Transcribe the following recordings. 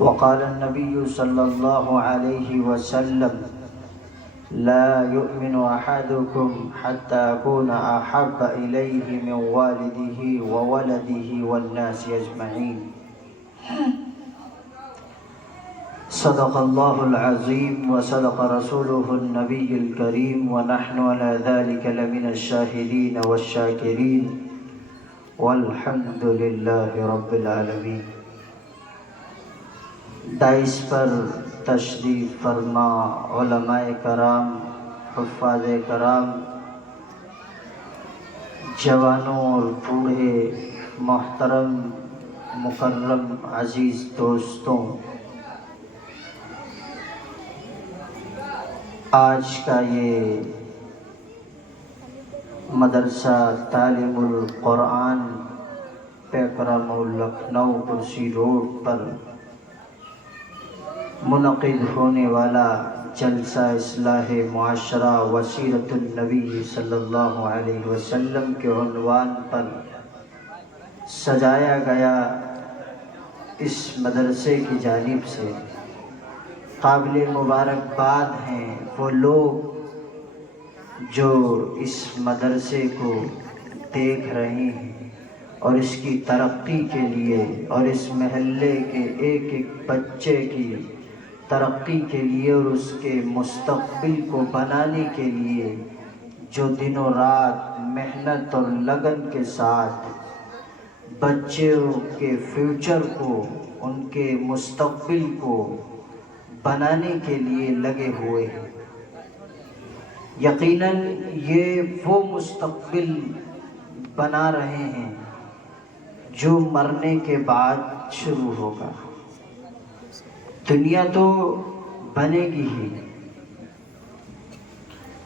وقال النبي صلى الله عليه وسلم لا يؤمن أحدكم حتى أكون أحب إليه من والده وولده والناس أجمعين صدق الله العظيم وصدق رسوله النبي الكريم ونحن على ذلك لمن الشاهدين والشاكرين والحمد لله رب العالمين۔ دائس پر تشریف فرما علماء کرام، حفاظ کرام، جوانوں اور بوڑھے، محترم مکرم عزیز دوستوں، آج کا یہ مدرسہ تعلیم القرآن پیکرم لکھنؤ کرسی روڈ پر منعقد ہونے والا جلسہ اصلاح معاشرہ وسیرۃ النبی صلی اللہ علیہ وسلم کے عنوان پر سجایا گیا اس مدرسے کی جانب سے قابل مبارکباد ہیں وہ لوگ جو اس مدرسے کو دیکھ رہے ہیں اور اس کی ترقی کے لیے اور اس محلے کے ایک ایک بچے کی ترقی کے لیے اور اس کے مستقبل کو بنانے کے لیے جو دن و رات محنت اور لگن کے ساتھ بچوں کے فیوچر کو، ان کے مستقبل کو بنانے کے لیے لگے ہوئے ہیں۔ یقیناً یہ وہ مستقبل بنا رہے ہیں جو مرنے کے بعد شروع ہوگا۔ دنیا تو بنے گی ہی،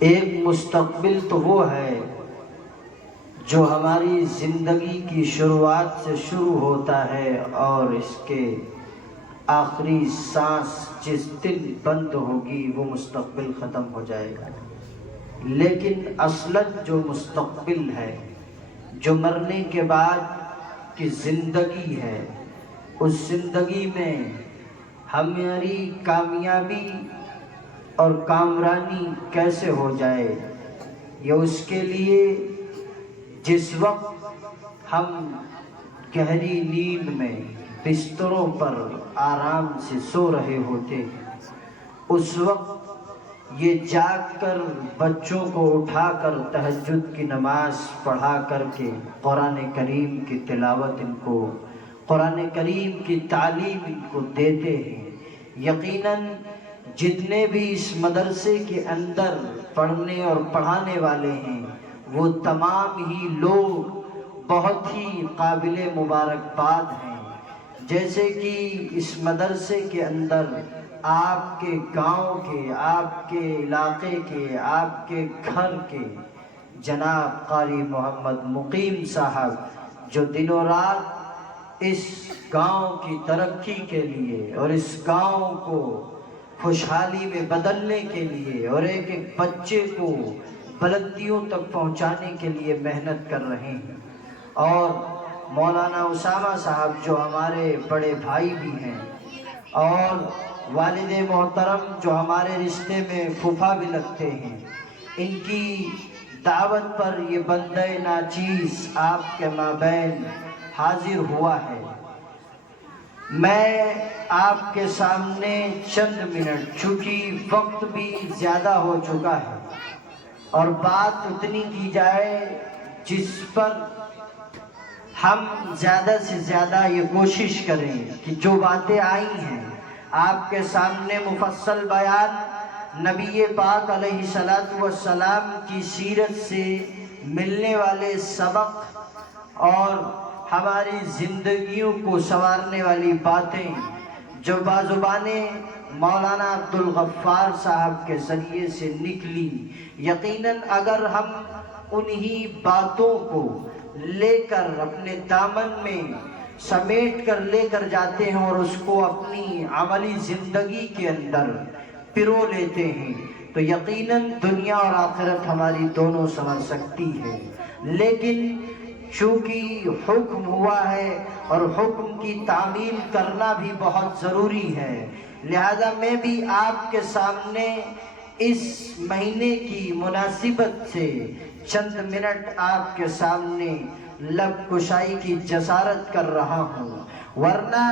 ایک مستقبل تو وہ ہے جو ہماری زندگی کی شروعات سے شروع ہوتا ہے اور اس کے آخری سانس جس دن بند ہوگی وہ مستقبل ختم ہو جائے گا۔ لیکن اصلاً جو مستقبل ہے، جو مرنے کے بعد کی زندگی ہے، اس زندگی میں ہماری کامیابی اور کامرانی کیسے ہو جائے، یہ اس کے لیے جس وقت ہم گہری نیند میں بستروں پر آرام سے سو رہے ہوتے اس وقت یہ جاگ کر بچوں کو اٹھا کر تہجد کی نماز پڑھا کر کے قرآن کریم کی تلاوت ان کو، قرآن کریم کی تعلیم ان کو دیتے ہیں۔ یقیناً جتنے بھی اس مدرسے کے اندر پڑھنے اور پڑھانے والے ہیں وہ تمام ہی لوگ بہت ہی قابل مبارکباد ہیں۔ جیسے کہ اس مدرسے کے اندر آپ کے گاؤں کے، آپ کے علاقے کے، آپ کے گھر کے جناب قاری محمد مقیم صاحب جو دن و رات اس گاؤں کی ترقی کے لیے اور اس گاؤں کو خوشحالی میں بدلنے کے لیے اور ایک ایک بچے کو بلندیوں تک پہنچانے کے لیے محنت کر رہے ہیں، اور مولانا اسامہ صاحب جو ہمارے بڑے بھائی بھی ہیں اور والد محترم جو ہمارے رشتے میں پھوپھا بھی لگتے ہیں، ان کی دعوت پر یہ بندہ ناچیز آپ کے مابین حاضر ہوا ہے۔ میں آپ کے سامنے چند منٹ، چونکہ وقت بھی زیادہ ہو چکا ہے اور بات اتنی کی جائے جس پر ہم زیادہ سے زیادہ یہ کوشش کریں کہ جو باتیں آئی ہیں آپ کے سامنے مفصل بیان نبی پاک علیہ الصلوۃ والسلام کی سیرت سے ملنے والے سبق اور ہماری زندگیوں کو سنوارنے والی باتیں جو بازبان مولانا عبدالغفار صاحب کے ذریعے سے نکلی، یقیناً اگر ہم انہی باتوں کو لے کر اپنے دامن میں سمیٹ کر لے کر جاتے ہیں اور اس کو اپنی عملی زندگی کے اندر پرو لیتے ہیں تو یقیناً دنیا اور آخرت ہماری دونوں سنور سکتی ہے۔ لیکن چونکہ حکم ہوا ہے اور حکم کی تعمیل کرنا بھی بہت ضروری ہے، لہذا میں بھی آپ کے سامنے اس مہینے کی مناسبت سے چند منٹ آپ کے سامنے لب کشائی کی جسارت کر رہا ہوں، ورنہ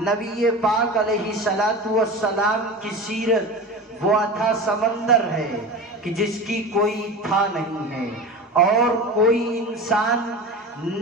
نبی پاک علیہ السلام کی سیرت وہ اتھا سمندر ہے کہ جس کی کوئی تھا نہیں ہے، اور کوئی انسان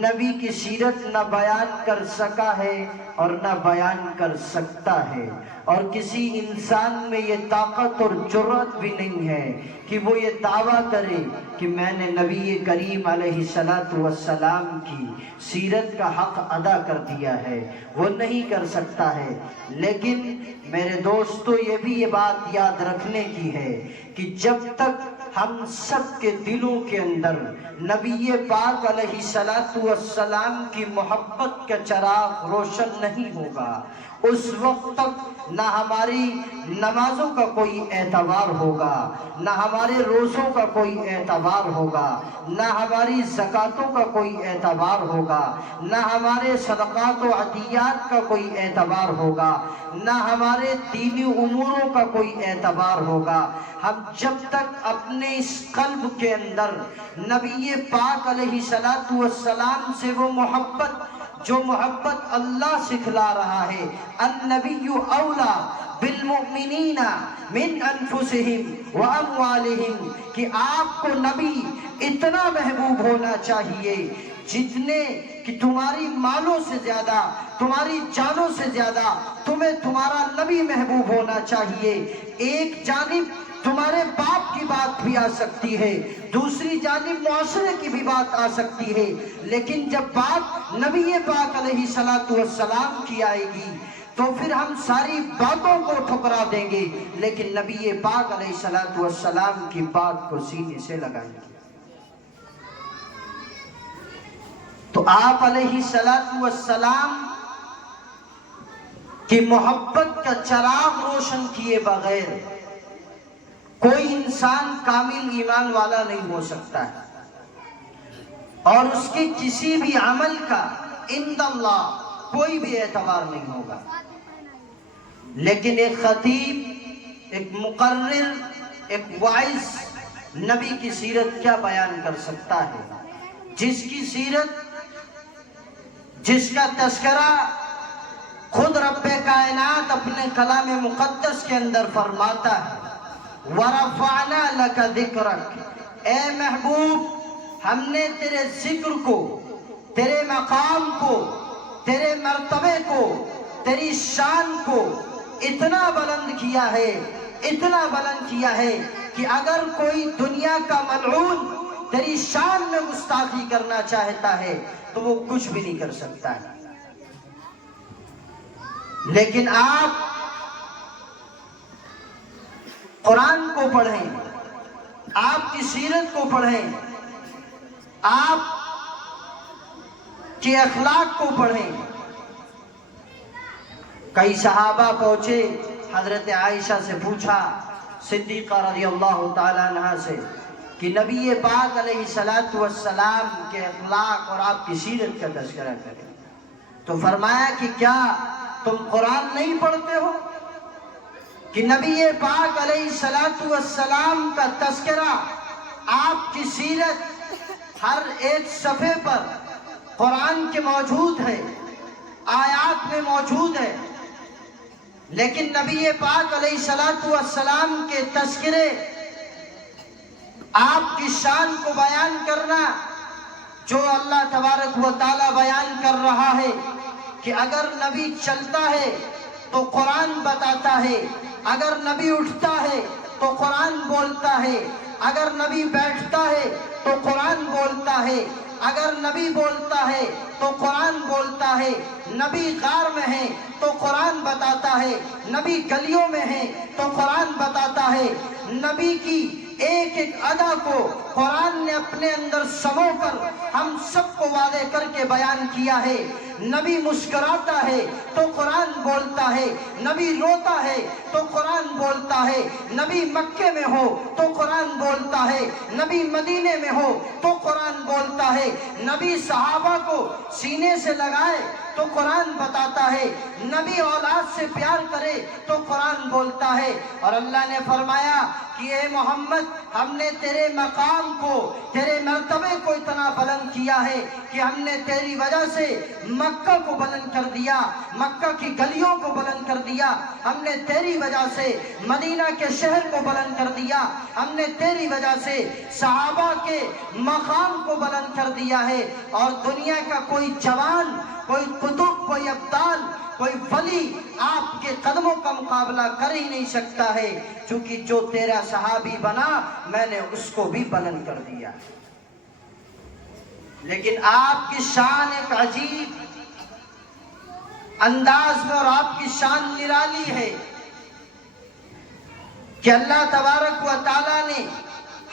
نبی کی سیرت نہ بیان کر سکا ہے اور نہ بیان کر سکتا ہے، اور کسی انسان میں یہ طاقت اور جرأت بھی نہیں ہے کہ وہ یہ دعویٰ کرے کہ میں نے نبی کریم علیہ السلام کی سیرت کا حق ادا کر دیا ہے، وہ نہیں کر سکتا ہے۔ لیکن میرے دوستو یہ بھی یہ بات یاد رکھنے کی ہے کہ جب تک ہم سب کے دلوں کے اندر نبی پاک علیہ السلام کی محبت کا چراغ روشن نہیں ہوگا، اس وقت تک نہ ہماری نمازوں کا کوئی اعتبار ہوگا، نہ ہمارے روزوں کا کوئی اعتبار ہوگا، نہ ہماری زکاتوں کا کوئی اعتبار ہوگا، نہ ہمارے صدقات و عطیات کا کوئی اعتبار ہوگا، نہ ہمارے دینی اموروں کا کوئی اعتبار ہوگا۔ ہم جب تک اپنے اس قلب کے اندر نبی پاک علیہ السلام سے وہ محبت، جو محبت اللہ سکھلا رہا ہے، النبی اولا بالمؤمنین من انفسہم واموالہم، کہ آپ کو نبی اتنا محبوب ہونا چاہیے جتنے کہ تمہاری مالوں سے زیادہ، تمہاری جانوں سے زیادہ تمہیں تمہارا نبی محبوب ہونا چاہیے۔ ایک جانب تمہارے باپ کی بات بھی آ سکتی ہے، دوسری جانب معاشرے کی بھی بات آ سکتی ہے، لیکن جب بات نبی پاک علیہ السلام کی آئے گی تو پھر ہم ساری باتوں کو ٹھکرا دیں گے، لیکن نبی پاک علیہ السلام کی بات کو سینے سے لگائیں گے۔ تو آپ علیہ السلام کی محبت کا چراغ روشن کیے بغیر کوئی انسان کامل ایمان والا نہیں ہو سکتا ہے، اور اس کے کسی بھی عمل کا عند اللہ کوئی بھی اعتبار نہیں ہوگا۔ لیکن ایک خطیب، ایک مقرر، ایک واعظ نبی کی سیرت کیا بیان کر سکتا ہے، جس کی سیرت، جس کا تذکرہ خود رب کائنات اپنے کلام مقدس کے اندر فرماتا ہے، وَرَفَعْنَا لَكَ ذِكْرَكَ، اے محبوب ہم نے تیرے ذکر کو، تیرے مقام کو، تیرے مرتبے کو، تیری شان کو اتنا بلند کیا ہے، اتنا بلند کیا ہے کہ اگر کوئی دنیا کا ملعون تیری شان میں گستاخی کرنا چاہتا ہے تو وہ کچھ بھی نہیں کر سکتا ہے۔ لیکن آپ قرآن کو پڑھیں، آپ کی سیرت کو پڑھیں، آپ کے اخلاق کو پڑھیں۔ کئی صحابہ پہنچے، حضرت عائشہ سے پوچھا، صدیقہ رضی اللہ تعالیٰ عنہ سے، کہ نبی پاک علیہ السلام کے اخلاق اور آپ کی سیرت کا تذکرہ کریں، تو فرمایا کہ کیا تم قرآن نہیں پڑھتے ہو؟ کہ نبی پاک علیہ السلام کا تذکرہ، آپ کی سیرت ہر ایک صفحے پر قرآن کے موجود ہے، آیات میں موجود ہے، لیکن نبی پاک علیہ السلام کے تذکرے، آپ کی شان کو بیان کرنا، جو اللہ تبارک و تعالی بیان کر رہا ہے کہ اگر نبی چلتا ہے تو قرآن بتاتا ہے، اگر نبی اٹھتا ہے تو قرآن بولتا ہے، اگر نبی بیٹھتا ہے تو قرآن بولتا ہے، اگر نبی بولتا ہے تو قرآن بولتا ہے، نبی غار میں ہے تو قرآن بتاتا ہے، نبی گلیوں میں ہے تو قرآن بتاتا ہے، نبی کی ایک ایک ادا کو قرآن نے اپنے اندر سمو کر ہم سب کو واضح کر کے بیان کیا ہے۔ نبی مسکراتا ہے تو قرآن بولتا ہے، نبی روتا ہے تو قرآن بولتا ہے، نبی مکے میں ہو تو قرآن بولتا ہے، نبی مدینے میں ہو تو قرآن بولتا ہے، نبی صحابہ کو سینے سے لگائے تو قرآن بتاتا ہے، نبی اولاد سے پیار کرے تو قرآن بولتا ہے۔ اور اللہ نے فرمایا کہ اے محمد، ہم نے تیرے مقام کو، تیرے مرتبے کو اتنا بلند کیا ہے کہ ہم نے تیری وجہ سے مکہ کو بلند کر دیا، مکہ کی گلیوں کو بلند کر دیا، ہم نے تیری وجہ سے مدینہ کے شہر کو بلند کر دیا، ہم نے تیری وجہ سے صحابہ کے مقام کو بلند کر دیا ہے۔ اور دنیا کا کوئی جوان، کوئی قطب، کوئی ابدال، کوئی ولی آپ کے قدموں کا مقابلہ کر ہی نہیں سکتا ہے، چونکہ جو تیرا صحابی بنا میں نے اس کو بھی بلند کر دیا۔ لیکن آپ کی شان ایک عجیب انداز میں اور آپ کی شان نرالی ہے کہ اللہ تبارک و تعالیٰ نے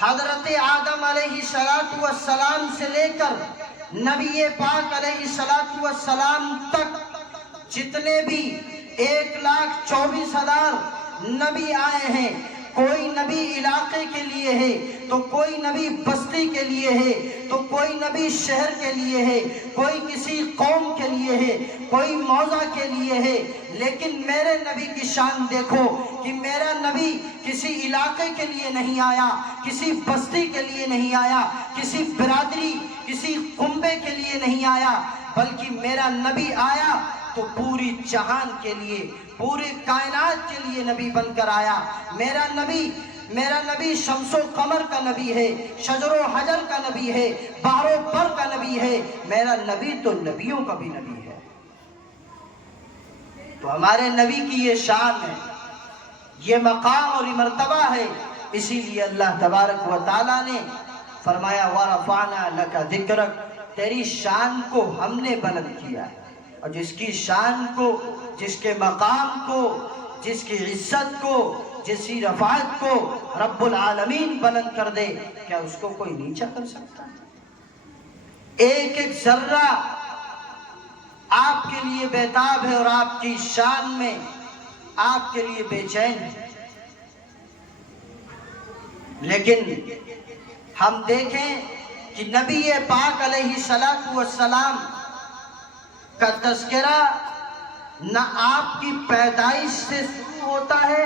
حضرت آدم علیہ السلام سے لے کر نبی پاک علیہ السلام تک جتنے بھی 1,24,000 نبی آئے ہیں، کوئی نبی علاقے کے لیے ہے تو کوئی نبی بستی کے لیے ہے تو کوئی نبی شہر کے لیے ہے، کوئی کسی قوم کے لیے ہے، کوئی موضع کے لیے ہے۔ لیکن میرے نبی کی شان دیکھو کہ میرا نبی کسی علاقے کے لیے نہیں آیا، کسی بستی کے لیے نہیں آیا، کسی برادری، کسی قنبے کے لیے نہیں آیا، بلکہ میرا نبی آیا تو پوری جہان کے لیے، پوری کائنات کے لیے نبی بن کر آیا۔ میرا نبی شمس و قمر کا نبی ہے، شجر و حجر کا نبی ہے، بحر و بر کا نبی ہے۔ میرا نبی تو نبیوں کا بھی نبی ہے۔ تو ہمارے نبی کی یہ شان ہے، یہ مقام اور یہ مرتبہ ہے، اسی لیے اللہ تبارک و تعالیٰ نے فرمایا وَرَفَعْنَا لَكَ ذِكْرَكَ، تیری شان کو ہم نے بلند کیا ہے۔ اور جس کی شان کو، جس کے مقام کو، جس کی عزت کو، جس کی رفعت کو رب العالمین بلند کر دے، کیا اس کو کوئی نیچا کر سکتا ہے؟ ایک ایک ذرہ آپ کے لیے بیتاب ہے اور آپ کی شان میں آپ کے لیے بے چین ہے۔ لیکن ہم دیکھیں کہ نبی پاک علیہ السلام کا تذکرہ نہ آپ کی پیدائش سے شروع ہوتا ہے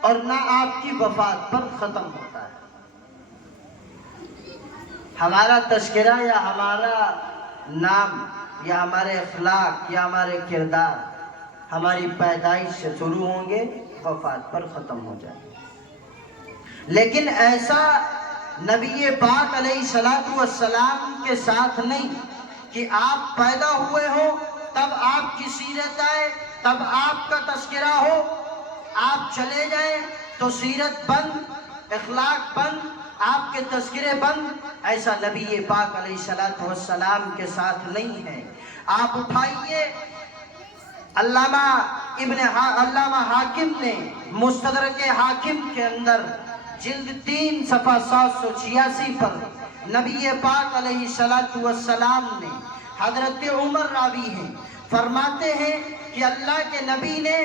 اور نہ آپ کی وفات پر ختم ہوتا ہے۔ ہمارا تذکرہ یا ہمارا نام یا ہمارے اخلاق یا ہمارے کردار ہماری پیدائش سے شروع ہوں گے، وفات پر ختم ہو جائیں گے۔ لیکن ایسا نبی پاک علیہ السلام کے ساتھ نہیں کہ آپ پیدا ہوئے ہو تب آپ کی سیرت آئے، تب آپ کا تذکرہ ہو، آپ چلے جائیں تو سیرت بند، اخلاق بند، آپ کے تذکرے بند۔ ایسا نبی پاک علیہ السلام کے ساتھ نہیں ہے۔ آپ اٹھائیے، علامہ حاکم نے مستدرک حاکم کے اندر جلد 3 صفحہ 786 پر نبی پاک علیہ السلام نے، حضرت عمر راوی ہیں، فرماتے ہیں کہ اللہ کے نبی نے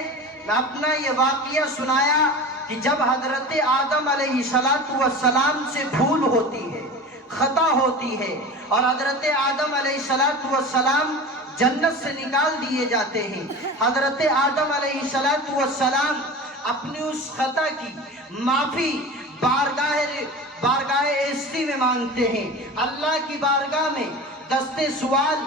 اپنا یہ واقعہ سنایا کہ جب حضرت آدم علیہ السلام سے بھول ہوتی ہے، خطا ہوتی ہے اور حضرت آدم علیہ السلام جنت سے نکال دیے جاتے ہیں، حضرت آدم علیہ السلام اپنی اس خطا کی معافی بارگاہ عزتی میں مانگتے ہیں، اللہ کی بارگاہ میں دستے سوال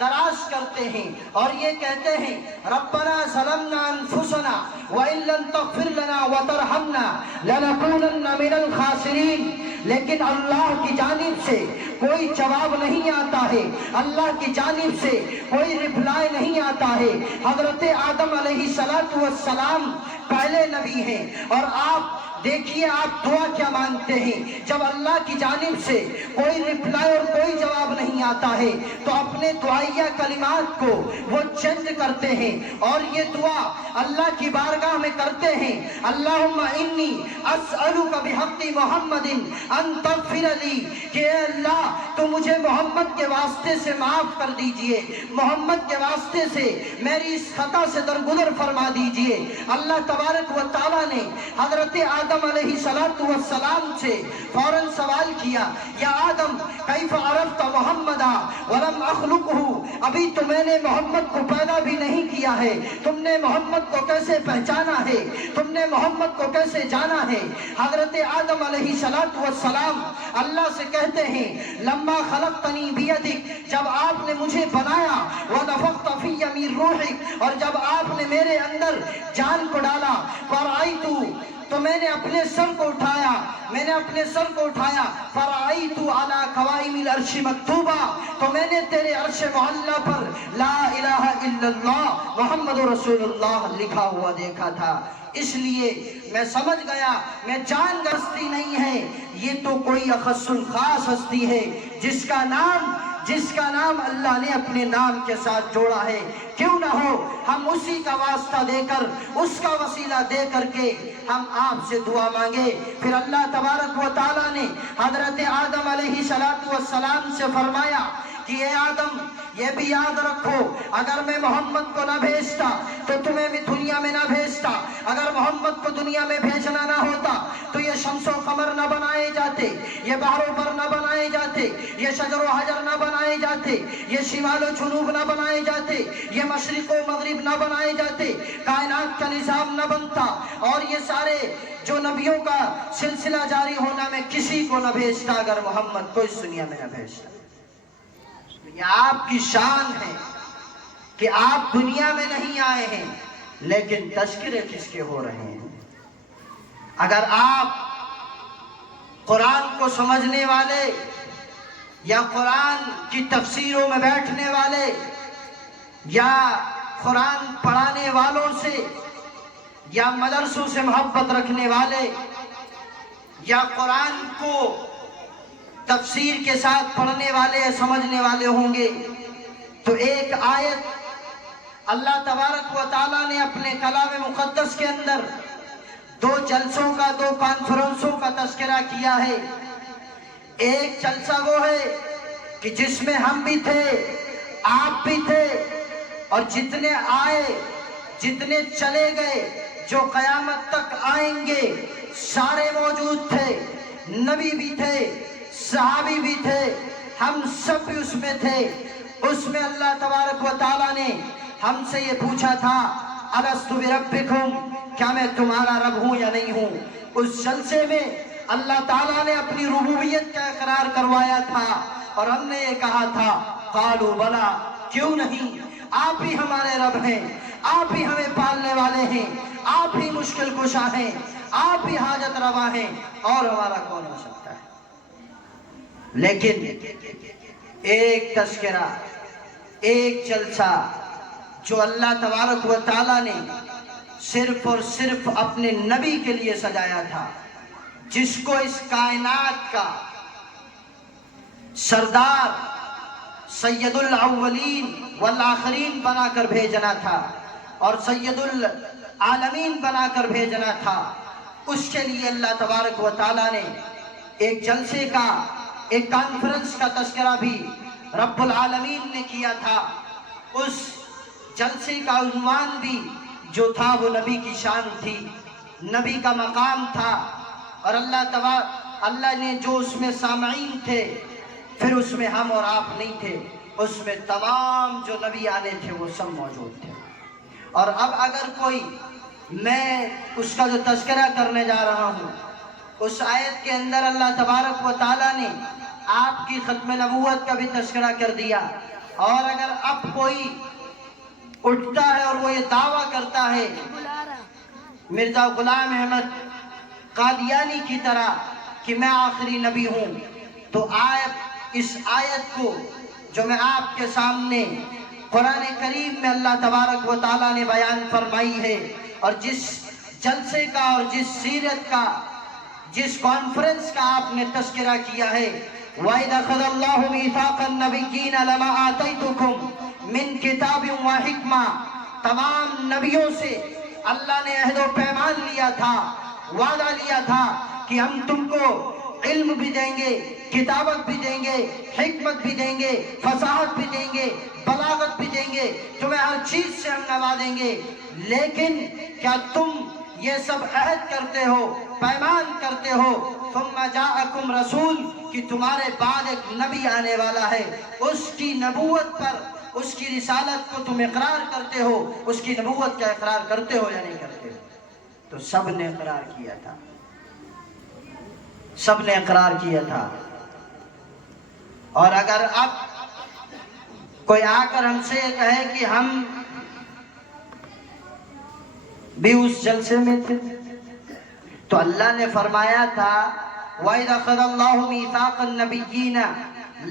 دراز کرتے ہیں اور یہ کہتے ہیں ربنا ظلمنا انفسنا وان لم تغفر لنا وترحمنا لنكونن من الخاسرین۔ لیکن اللہ کی جانب سے کوئی جواب نہیں آتا ہے، اللہ کی جانب سے کوئی رپلائی نہیں آتا ہے۔ حضرت آدم علیہ السلام پہلے نبی ہیں اور آپ دیکھیے آپ دعا کیا مانگتے ہیں. جب اللہ کی جانب سے کوئی رپلائی اور کوئی جواب نہیں آتا ہے تو اپنے دعائیہ کلمات کو وہ چینج کرتے ہیں اور یہ دعا اللہ کی بارگاہ میں کرتے ہیں. اللہم انی اسألک بحق محمد ان تغفر لی، کہ اے اللہ تو مجھے محمد کے واسطے سے معاف کر دیجئے، محمد کے واسطے سے میری اس خطا سے درگزر فرما دیجئے. اللہ تبارک و تعالیٰ نے حضرت آدم علیہ السلام سے فوراً سوال کیا، یا آدم کیف عرفت محمدا ولم اخلقہ، ابھی تو میں نے محمد کو پیدا بھی نہیں کیا ہے، تم نے محمد کو کیسے پہچانا ہے، تم نے محمد کو کیسے جانا ہے؟ حضرت آدم علیہ السلام اللہ سے کہتے ہیں، لما خلقتنی بیدک، جب آپ نے مجھے بنایا، ونفخت فی من روحک، اور جب آپ نے میرے اندر جان کو ڈالا، فرأیت، تو میں نے اپنے سر کو اٹھایا، میں نے اپنے سر کو اٹھایا، فرأیت علی قوائم العرش مکتوبہ، تو میں نے تیرے عرش معلیٰ پر لا الہ الا اللہ محمد رسول اللہ لکھا ہوا دیکھا تھا. اس لیے میں سمجھ گیا میں جان ہستی نہیں ہے، یہ تو کوئی اخص الخاص ہستی ہے جس کا نام اللہ نے اپنے نام کے ساتھ جوڑا ہے. کیوں نہ ہو ہم اسی کا واسطہ دے کر، اس کا وسیلہ دے کر کے ہم آپ سے دعا مانگے. پھر اللہ تبارک و تعالیٰ نے حضرت آدم علیہ السلام سے فرمایا کہ اے آدم یہ بھی یاد رکھو، اگر میں محمد کو نہ بھیجتا تو تمہیں بھی دنیا میں نہ بھیجتا، اگر محمد کو دنیا میں بھیجنا نہ ہوتا تو یہ شمس و قمر نہ بنائے جاتے، یہ بحر و بر نہ بنائے جاتے، یہ شجر و حجر نہ بنائے جاتے، یہ شمال و جنوب نہ بنائے جاتے، یہ مشرق و مغرب نہ بنائے جاتے، کائنات کا نظام نہ بنتا، اور یہ سارے جو نبیوں کا سلسلہ جاری ہونا میں کسی کو نہ بھیجتا اگر محمد کو اس دنیا میں نہ بھیجتا. یہ آپ کی شان ہے کہ آپ دنیا میں نہیں آئے ہیں، لیکن تذکرے کس کے ہو رہے ہیں؟ اگر آپ قرآن کو سمجھنے والے یا قرآن کی تفسیروں میں بیٹھنے والے یا قرآن پڑھانے والوں سے یا مدرسوں سے محبت رکھنے والے یا قرآن کو تفسیر کے ساتھ پڑھنے والے یا سمجھنے والے ہوں گے تو ایک آیت اللہ تبارک و تعالیٰ نے اپنے کلام مقدس کے اندر 2 جلسوں کا 2 کانفرنسوں کا تذکرہ کیا ہے. ایک جلسہ وہ ہے کہ جس میں ہم بھی تھے، آپ بھی تھے، اور جتنے آئے جتنے چلے گئے جو قیامت تک آئیں گے سارے موجود تھے، نبی بھی تھے، صحابی بھی تھے، ہم سب بھی اس میں تھے. اس میں اللہ تبارک و تعالیٰ نے ہم سے یہ پوچھا تھا، الست بربکم، کیا میں تمہارا رب ہوں یا نہیں ہوں؟ اس جلسے میں اللہ تعالیٰ نے اپنی ربوبیت کا اقرار کروایا تھا اور ہم نے یہ کہا تھا، قالوا بلا، کیوں نہیں، آپ ہی ہمارے رب ہیں، آپ ہی ہمیں پالنے والے ہیں، آپ ہی مشکل کشا ہیں، آپ ہی حاجت روا ہیں، اور ہمارا کون ہو سکتا ہے؟ لیکن ایک تذکرہ، ایک جلسہ جو اللہ تبارک و تعالیٰ نے صرف اور صرف اپنے نبی کے لیے سجایا تھا، جس کو اس کائنات کا سردار سید الاولین والآخرین بنا کر بھیجنا تھا اور سید العالمین بنا کر بھیجنا تھا، اس کے لیے اللہ تبارک و تعالیٰ نے ایک جلسے کا، ایک کانفرنس کا تذکرہ بھی رب العالمین نے کیا تھا. اس جلسے کا عنوان بھی جو تھا وہ نبی کی شان تھی، نبی کا مقام تھا، اور اللہ نے جو اس میں سامعین تھے، پھر اس میں ہم اور آپ نہیں تھے، اس میں تمام جو نبی آنے تھے وہ سب موجود تھے. اور اب اگر کوئی، میں اس کا جو تذکرہ کرنے جا رہا ہوں، اس آیت کے اندر اللہ تبارک و تعالیٰ نے آپ کی ختم نبوت کا بھی تذکرہ کر دیا، اور اگر اب کوئی اٹھتا ہے اور وہ یہ دعویٰ کرتا ہے مرزا غلام احمد قادیانی کی طرح کہ میں آخری نبی ہوں، تو اس آیت کو جو میں آپ کے سامنے قرآن کریم میں اللہ تبارک و تعالیٰ نے بیان فرمائی ہے، اور جس جلسے کا اور جس سیرت کا جس کانفرنس کا آپ نے تذکرہ کیا ہے، وَإِذَا أَخَذَ اللَّهُ مِيثَاقَ النَّبِيِّينَ لَمَا آتَيْتُكُم مِّن كِتَابٍ وَحِکْمَةٍ، تمام نبیوں سے اللہ نے عہد و پیمان لیا تھا، وعدہ لیا تھا کہ ہم تم کو علم بھی دیں گے، کتابت بھی دیں گے، حکمت بھی دیں گے، فصاحت بھی دیں گے، بلاغت بھی دیں گے، تمہیں ہر چیز سے ہم نوازیں گے، لیکن کیا تم یہ سب عہد کرتے ہو، پیمان کرتے ہو، ثم جاءکم رسول، کہ تمہارے بعد ایک نبی آنے والا ہے، اس کی نبوت پر، اس کی رسالت کو تم اقرار کرتے ہو، اس کی نبوت کا اقرار کرتے ہو یا نہیں کرتے ہو؟ تو سب نے اقرار کیا تھا، سب نے اقرار کیا تھا۔ اور اگر اب کوئی آ کر ہم سے کہے کہ ہم بھی اس جلسے میں تھے، تو اللہ نے فرمایا تھا وَإِذَا أَخَذَ اللَّهُ مِيثَاقَ النَّبِيِّينَ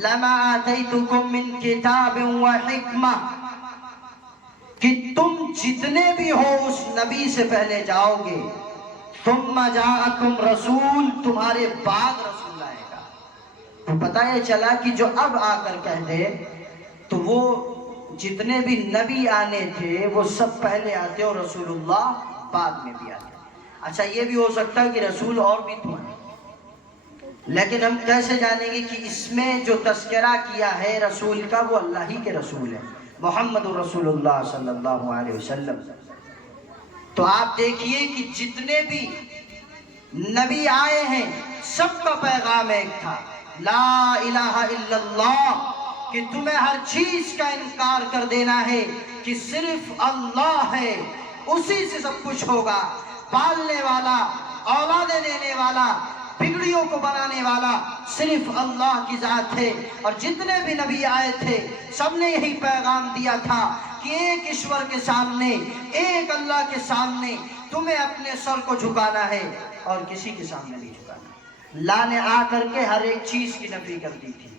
لَمَا آتَيْتُكُم مِّن كِتَابٍ وَحِکْمَةٍ، کہ تم جتنے بھی ہو اس نبی سے پہلے جاؤ گے، ثُمَّ جَاءَكُمْ رَسُول، تمہارے بعد رسول آئے گا۔ تو پتہ یہ چلا کہ جو اب آ کر کہہ دے تو وہ جتنے بھی نبی آنے تھے وہ سب پہلے آتے اور رسول اللہ بعد میں بھی آتے۔ اچھا یہ بھی ہو سکتا ہے کہ رسول اور بھی تو آئے، لیکن ہم کیسے جانیں گے کہ اس میں جو تذکرہ کیا ہے رسول کا وہ اللہ ہی کے رسول ہے، محمد رسول اللہ صلی اللہ علیہ وسلم۔ تو آپ دیکھیے کہ جتنے بھی نبی آئے ہیں سب کا پیغام ایک تھا، لا الہ الا اللہ، کہ تمہیں ہر چیز کا انکار کر دینا ہے کہ صرف اللہ ہے، اسی سے سب کچھ ہوگا، پالنے والا، اولادیں دینے والا، بگڑیوں کو بنانے والا صرف اللہ کی ذات ہے۔ اور جتنے بھی نبی آئے تھے سب نے یہی پیغام دیا تھا کہ ایک ایشور کے سامنے، ایک اللہ کے سامنے تمہیں اپنے سر کو جھکانا ہے اور کسی کے سامنے نہیں جھکانا۔ اللہ نے آ کر کے ہر ایک چیز کی نفی کر دی تھی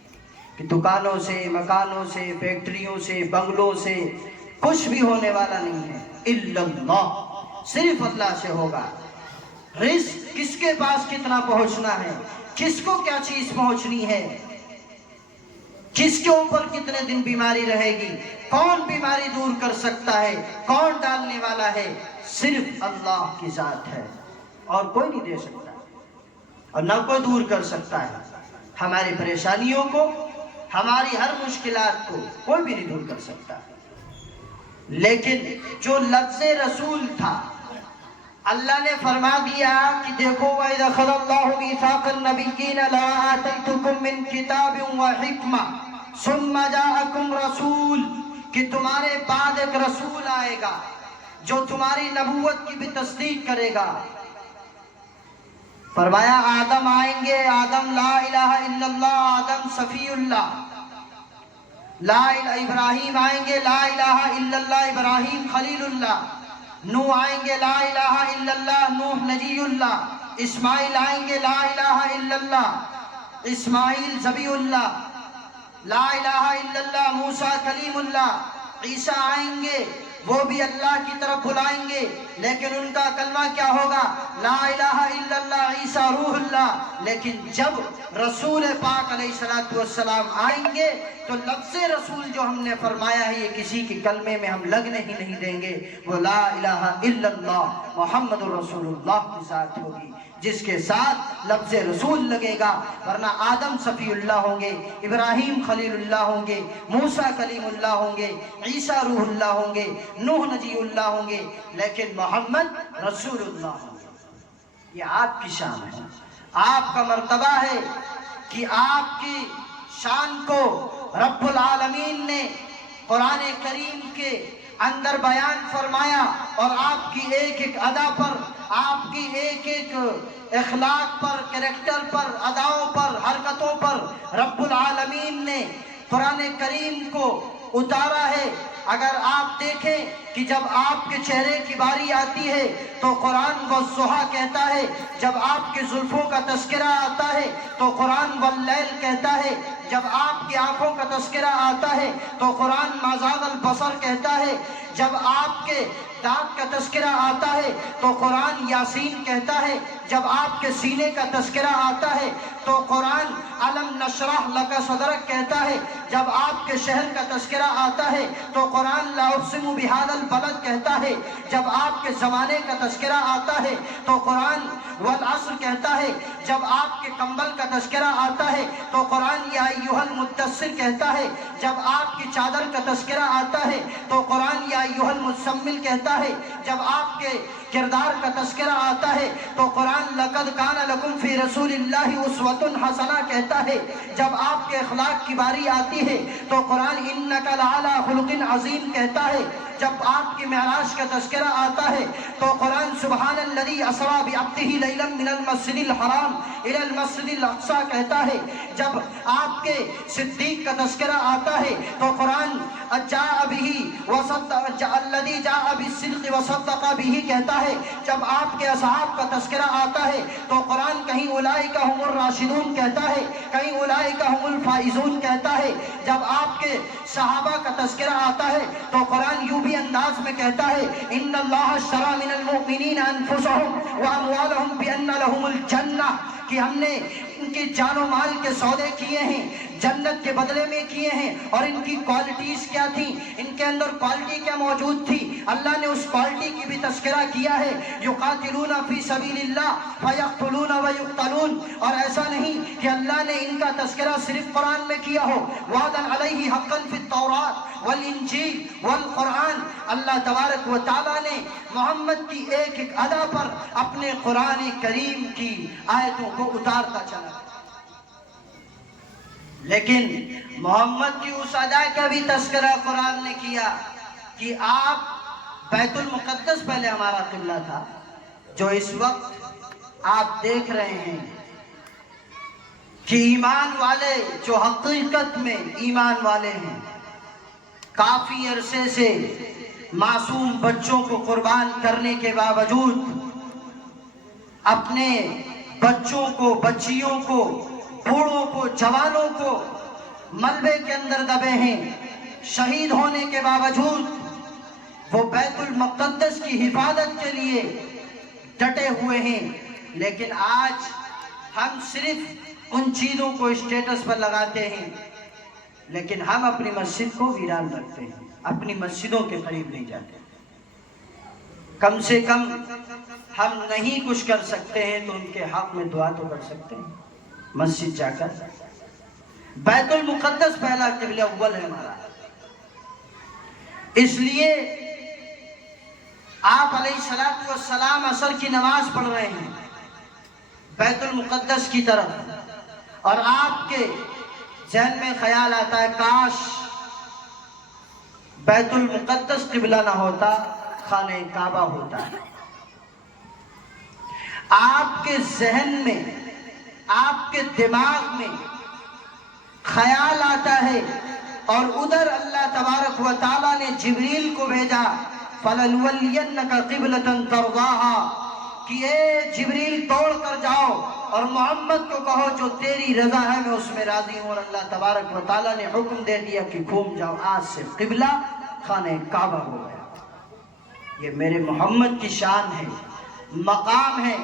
کہ دکانوں سے، مکانوں سے، فیکٹریوں سے، بنگلوں سے کچھ بھی ہونے والا نہیں ہے، الا اللہ، صرف اللہ سے ہوگا۔ رزق کس کے پاس کتنا پہنچنا ہے، کس کو کیا چیز پہنچنی ہے، کس کے اوپر کتنے دن بیماری رہے گی، کون بیماری دور کر سکتا ہے، کون ڈالنے والا ہے، صرف اللہ کی ذات ہے، اور کوئی نہیں دے سکتا اور نہ کوئی دور کر سکتا ہے۔ ہماری پریشانیوں کو، ہماری ہر مشکلات کو کوئی بھی نہیں دور کر سکتا۔ لیکن جو لفظ رسول تھا اللہ نے فرما دیا کہ دیکھو وَإِذَا أَخَذَ اللَّهُ مِيثَاقَ النَّبِيِّينَ لَمَا آتَيْتُكُم مِّن كِتَابٍ وَحِکْمَةٍ ثُمَّ جَاءَكُمْ رَسُول، کہ تمہارے بعد ایک رسول آئے گا جو تمہاری نبوت کی بھی تصدیق کرے گا۔ فرمایا آدم آئیں گے، آدم لا الہ الا اللہ، آدم صفی اللہ، ابراہیم آئیں گے لا الہ الا اللہ، ابراہیم خلیل اللہ، نوح آئیں گے لا الہ الا اللہ، نوح نجی اللہ، اسماعیل آئیں گے لا الہ الا اللہ، اسماعیل ذبیح اللہ، لا الہ الا اللہ، موسیٰ کلیم اللہ، عیسیٰ آئیں گے وہ بھی اللہ کی طرف بلائیں گے، لیکن ان کا کلمہ کیا ہوگا؟ لا الہ الا اللہ، عیسیٰ روح اللہ۔ لیکن جب رسول پاک علیہ السلام آئیں گے تو لفظ رسول جو ہم نے فرمایا ہے یہ کسی کے کلمے میں ہم لگنے ہی نہیں دیں گے، وہ لا الہ الا اللہ محمد رسول اللہ کی ذات ہوگی، جس کے ساتھ لفظ رسول لگے گا، ورنہ آدم صفی اللہ ہوں گے، ابراہیم خلیل اللہ ہوں گے، موسیٰ کلیم اللہ ہوں گے، عیسیٰ روح اللہ ہوں گے، نوح نجی اللہ ہوں گے، لیکن محمد رسول اللہ ہوں گے۔ یہ آپ کی شان ہے، آپ کا مرتبہ ہے کہ آپ کی شان کو رب العالمین نے قرآن کریم کے اندر بیان فرمایا، اور آپ کی ایک ایک ادا پر، آپ کی ایک ایک اخلاق پر، کریکٹر پر، اداؤں پر، حرکتوں پر رب العالمین نے قرآن کریم کو اتارا ہے۔ اگر آپ دیکھیں کہ جب آپ کے چہرے کی باری آتی ہے تو قرآن والضحیٰ کہتا ہے، جب آپ کے زلفوں کا تذکرہ آتا ہے تو قرآن واللیل کہتا ہے، جب آپ کی آنکھوں کا تذکرہ آتا ہے تو قرآن ما زاغ البصر کہتا ہے، جب آپ کے دانت کا تذکرہ آتا ہے تو قرآن یاسین کہتا ہے، جب آپ کے سینے کا تذکرہ آتا ہے تو قرآن الم نشرح لک صدرک کہتا ہے، جب آپ کے شہر کا تذکرہ آتا ہے تو قرآن لا اقسم بہذا البلد کہتا ہے، جب آپ کے زمانے کا تذکرہ آتا ہے تو قرآن والعصر کہتا ہے، جب آپ کے کمبل کا تذکرہ آتا ہے تو قرآن یا ایھا المدثر کہتا ہے، جب آپ کی چادر کا تذکرہ آتا ہے تو قرآن یا ایھا المزمل کہتا ہے، جب آپ کے کردار کا تذکرہ آتا ہے تو قرآن لقد کان لکم فی رسول اللہ اسوۃ حسنہ کہتا ہے، جب آپ کے اخلاق کی باری آتی ہے تو قرآن انک لعلی خلق عظیم کہتا ہے، جب آپ کی معراج کا تذکرہ آتا ہے تو قرآن سبحان الذی اسری بعبدہ لیلا من المسجد الحرام الی المسجد الاقصی کہتا ہے، جب آپ کے صدیق کا تذکرہ آتا ہے تو قرآن جاء بہ الذی جاء بالصدق وصدق بہ کہتا ہے، جب آپ کے اصحاب کا تذکرہ آتا ہے تو قرآن کہیں اولئک ھم الراشدون کہتا ہے، کہیں اولئک ھم الفائزون کہتا ہے، جب آپ کے صحابہ کا تذکرہ آتا ہے تو قرآن یوں بھی انداز میں کہتا ہے ان اللہ اشتری من المؤمنین انفسهم واموالهم بان لهم الجنہ، کہ ہم نے ان کی جان و مال کے سودے کیے ہیں، جنت کے بدلے میں کیے ہیں، اور ان کی کوالٹیز کیا تھیں، ان کے اندر کوالٹی کیا موجود تھی، اللہ نے اس کوالٹی کی بھی تذکرہ کیا ہے، یقاتلون فی سبیل اللہ فیقتلون ویقتلون، اور ایسا نہیں کہ اللہ نے ان کا تذکرہ صرف قرآن میں کیا ہو، وعدا علیہ حقا فی التوراۃ والانجیل والقرآن، اللہ تبارک و تعالیٰ نے محمد کی ایک ایک ادا پر اپنے قرآن کریم کی آیتوں کو اتارتا چلا، لیکن محمد کی اس ادا کا بھی تذکرہ قرآن نے کیا کہ آپ بیت المقدس پہلے ہمارا قبلہ تھا، جو اس وقت آپ دیکھ رہے ہیں کہ ایمان والے جو حقیقت میں ایمان والے ہیں کافی عرصے سے معصوم بچوں کو قربان کرنے کے باوجود اپنے بچوں کو، بچیوں کو، بوڑھوں کو، جوانوں کو ملبے کے اندر دبے ہیں، شہید ہونے کے باوجود وہ بیت المقدس کی حفاظت کے لیے ڈٹے ہوئے ہیں، لیکن آج ہم صرف ان چیزوں کو اسٹیٹس پر لگاتے ہیں، لیکن ہم اپنی مسجد کو ویران رکھتے ہیں، اپنی مسجدوں کے قریب نہیں جاتے۔ کم سے کم ہم نہیں کچھ کر سکتے ہیں تو ان کے حق میں دعا تو کر سکتے ہیں، مسجد جا کر۔ بیت المقدس پہلا قبلہ اول ہے ہمارا، اس لیے آپ علیہ السلام عصر کی نماز پڑھ رہے ہیں بیت المقدس کی طرف، اور آپ کے ذہن میں خیال آتا ہے کاش بیت المقدس قبلہ نہ ہوتا، خانہ کعبہ ہوتا ہے۔ آپ کے ذہن میں، آپ کے دماغ میں خیال آتا ہے، اور ادھر اللہ تبارک و تعالیٰ نے جبریل کو بھیجا فَلَنُوَلِّيَنَّكَ قِبْلَةً تَرْضَاهَا کہ اے جبریل توڑ کر جاؤ اور محمد کو کہو جو تیری رضا ہے میں اس میں راضی ہوں، اور اللہ تبارک و تعالیٰ نے حکم دے دیا کہ گھوم جاؤ، آج سے قبلہ خانہ کعبہ ہو گیا۔ یہ میرے محمد کی شان ہے، مقام ہے۔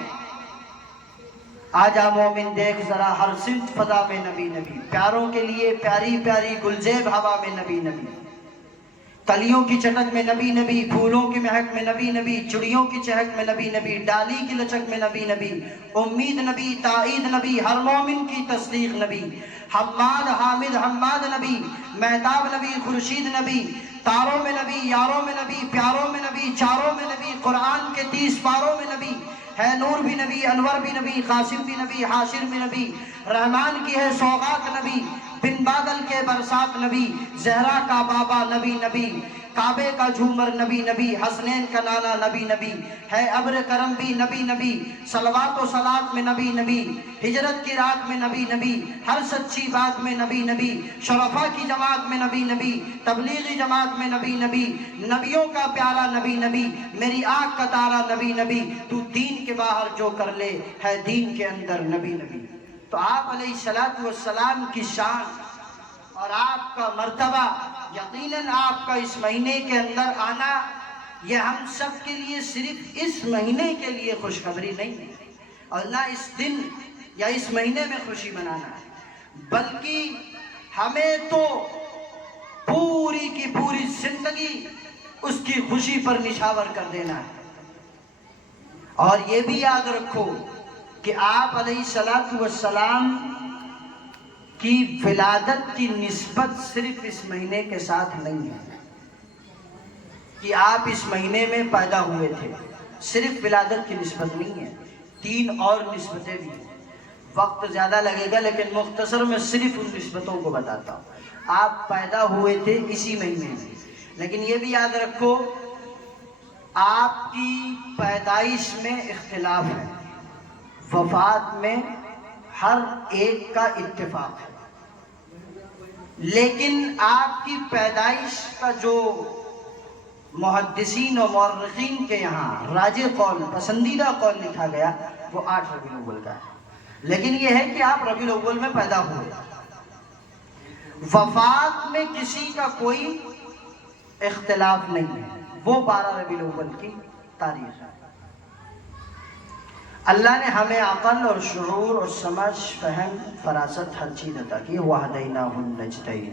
آجا مومن دیکھ ذرا ہر سمت فضا میں نبی نبی، پیاروں کے لیے پیاری پیاری گلزیب ہوا میں نبی نبی، کلیوں کی چٹک میں نبی نبی، پھولوں کی مہک میں نبی نبی، چڑیوں کی چہک میں نبی نبی، ڈالی کی لچک میں نبی نبی، امید نبی، تائید نبی، ہر مومن کی تصدیق نبی، حماد حامد حماد نبی، مہتاب نبی، خورشید نبی، تاروں میں نبی، یاروں میں نبی، پیاروں میں نبی، چاروں میں نبی، قرآن کے 30 پاروں میں نبی ہے، نور بھی نبی، انور بھی نبی، قاسم بھی نبی، حاشر بھی نبی، رحمان کی ہے سوغات نبی، بن بادل کے برسات نبی، زہرا کا بابا نبی نبی، کعبے کا جھومر نبی نبی، حسنین کا نانا نبی نبی ہے، ابر کرم بھی نبی نبی، صلوات و صلات میں نبی نبی، ہجرت کی رات میں نبی نبی، ہر سچی بات میں نبی نبی، شرفا کی جماعت میں نبی نبی، تبلیغی جماعت میں نبی نبی، نبیوں کا پیارا نبی نبی، میری آنکھ کا تارا نبی نبی، تو دین کے باہر جو کر لے ہے دین کے اندر نبی نبی۔ تو آپ علیہ السلام کی شان اور آپ کا مرتبہ، یقیناً آپ کا اس مہینے کے اندر آنا یہ ہم سب کے لیے صرف اس مہینے کے لیے خوشخبری نہیں ہے، اور نہ اس دن یا اس مہینے میں خوشی منانا ہے، بلکہ ہمیں تو پوری کی پوری زندگی اس کی خوشی پر نشاور کر دینا ہے۔ اور یہ بھی یاد رکھو کہ آپ علیہ السلام کی ولادت کی نسبت صرف اس مہینے کے ساتھ نہیں ہے کہ آپ اس مہینے میں پیدا ہوئے تھے، صرف ولادت کی نسبت نہیں ہے، 3 اور نسبتیں بھی ہیں۔ وقت زیادہ لگے گا لیکن مختصر میں صرف ان نسبتوں کو بتاتا ہوں۔ آپ پیدا ہوئے تھے اسی مہینے میں، لیکن یہ بھی یاد رکھو آپ کی پیدائش میں اختلاف ہے، وفات میں ہر ایک کا اتفاق ہے، لیکن آپ کی پیدائش کا جو محدثین و مورخین کے یہاں راجح قول، پسندیدہ قول لکھا گیا وہ 8 ربیع الاول کا ہے، لیکن یہ ہے کہ آپ ربیع الاول میں پیدا ہوئے۔ وفات میں کسی کا کوئی اختلاف نہیں ہے، وہ 12 ربیع الاول کی تاریخ ہے۔ اللہ نے ہمیں عقل اور شعور اور سمجھ، فہم، فراست ہر چیز عطا کی۔ وَهَدَيْنَاهُ النَّجْدَيْنِ،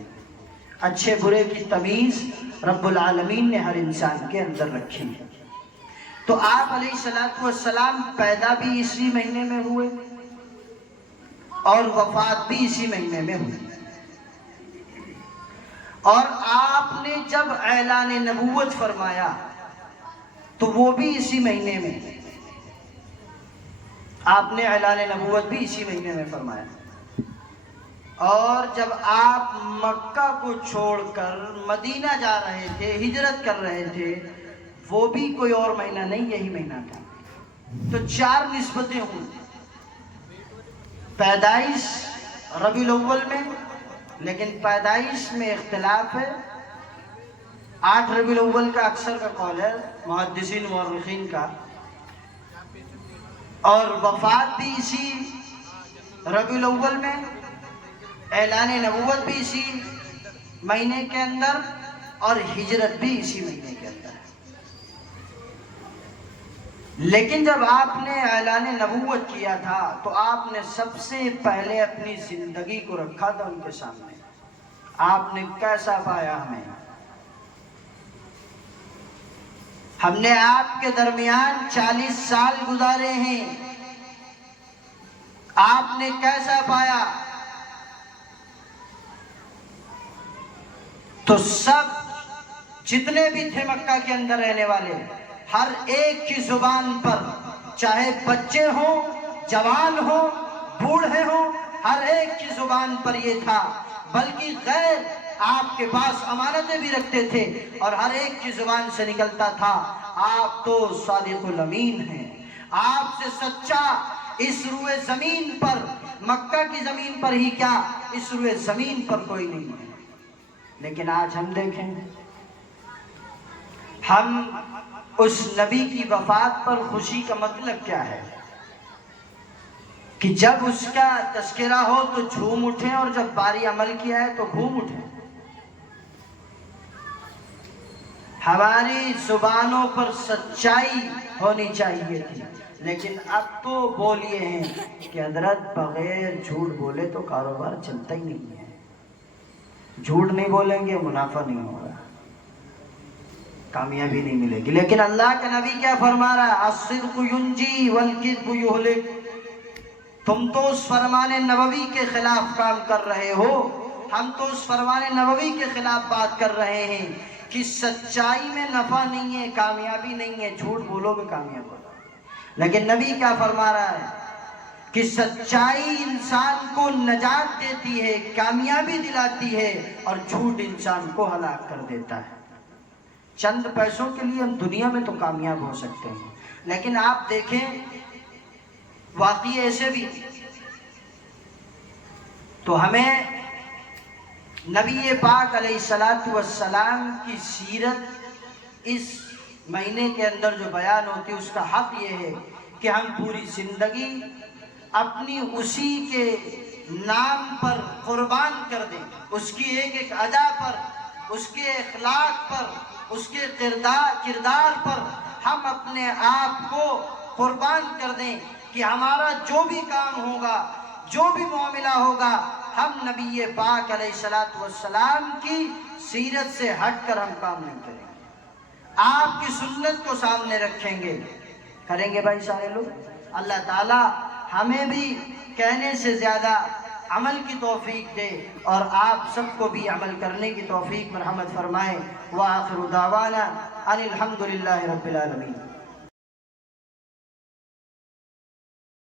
اچھے برے کی تمیز رب العالمین نے ہر انسان کے اندر رکھی ہے۔ تو آپ علیہ السلام پیدا بھی اسی مہینے میں ہوئے اور وفات بھی اسی مہینے میں ہوئی، اور آپ نے جب اعلان نبوت فرمایا تو وہ بھی اسی مہینے میں، آپ نے اعلان نبوت بھی اسی مہینے میں فرمایا، اور جب آپ مکہ کو چھوڑ کر مدینہ جا رہے تھے، ہجرت کر رہے تھے، وہ بھی کوئی اور مہینہ نہیں، یہی مہینہ تھا۔ تو 4 نسبتیں ہوں، پیدائش ربیع الاول میں، لیکن پیدائش میں اختلاف ہے، 8 ربیع الاول کا اکثر کا قول ہے محدثین مورخین کا، اور وفات بھی اسی ربیع الاول میں، اعلان نبوت بھی اسی مہینے کے اندر، اور ہجرت بھی اسی مہینے کے اندر ہے۔ لیکن جب آپ نے اعلان نبوت کیا تھا تو آپ نے سب سے پہلے اپنی زندگی کو رکھا تھا ان کے سامنے۔ آپ نے کیسا پایا ہمیں؟ ہم نے آپ کے درمیان 40 سال گزارے ہیں، آپ نے کیسا پایا؟ تو سب جتنے بھی تھے مکہ کے اندر رہنے والے، ہر ایک کی زبان پر، چاہے بچے ہوں، جوان ہوں، بوڑھے ہوں، ہر ایک کی زبان پر یہ تھا، بلکہ غیر آپ کے پاس امانتیں بھی رکھتے تھے، اور ہر ایک کی زبان سے نکلتا تھا آپ تو صادق الامین ہیں، آپ سے سچا اس روئے زمین پر، مکہ کی زمین پر ہی کیا، اس روئے زمین پر کوئی نہیں ہے۔ لیکن آج ہم دیکھیں، ہم اس نبی کی وفات پر خوشی کا مطلب کیا ہے کہ جب اس کا تذکرہ ہو تو جھوم اٹھیں، اور جب باری عمل کیا ہے تو گھوم اٹھیں۔ ہماری زبانوں پر سچائی ہونی چاہیے تھی، لیکن اب تو بولیے ہیں کہ حضرت بغیر جھوٹ بولے تو کاروبار چلتا ہی نہیں ہے، جھوٹ نہیں بولیں گے منافع نہیں ہوگا، کامیابی نہیں ملے گی۔ لیکن اللہ کا نبی کیا فرما رہا ہے؟ الصدق ینجی والکذب یہلک۔ تم تو اس فرمان نبوی کے خلاف کام کر رہے ہو، ہم تو اس فرمان نبوی کے خلاف بات کر رہے ہیں کہ سچائی میں نفع نہیں ہے، کامیابی نہیں ہے، جھوٹ بولو گے کامیاب ہوگا۔ لیکن نبی کیا فرما رہا ہے کہ سچائی انسان کو نجات دیتی ہے، کامیابی دلاتی ہے، اور جھوٹ انسان کو ہلاک کر دیتا ہے۔ چند پیسوں کے لیے ہم دنیا میں تو کامیاب ہو سکتے ہیں، لیکن آپ دیکھیں واقعی ایسے بھی، تو ہمیں نبی پاک علیہ السلام کی سیرت اس مہینے کے اندر جو بیان ہوتی ہے، اس کا حق یہ ہے کہ ہم پوری زندگی اپنی اسی کے نام پر قربان کر دیں، اس کی ایک ایک ادا پر، اس کے اخلاق پر، اس کے کردار پر ہم اپنے آپ کو قربان کر دیں کہ ہمارا جو بھی کام ہوگا، جو بھی معاملہ ہوگا، ہم نبی پاک علیہ السلام کی سیرت سے ہٹ کر ہم کام نہیں کریں گے، آپ کی سنت کو سامنے رکھیں گے، کریں گے بھائی سارے لوگ۔ اللہ تعالی ہمیں بھی کہنے سے زیادہ عمل کی توفیق دے اور آپ سب کو بھی عمل کرنے کی توفیق مرحمت فرمائے۔ وآخر دعوانا ان الحمد للہ رب العالمین۔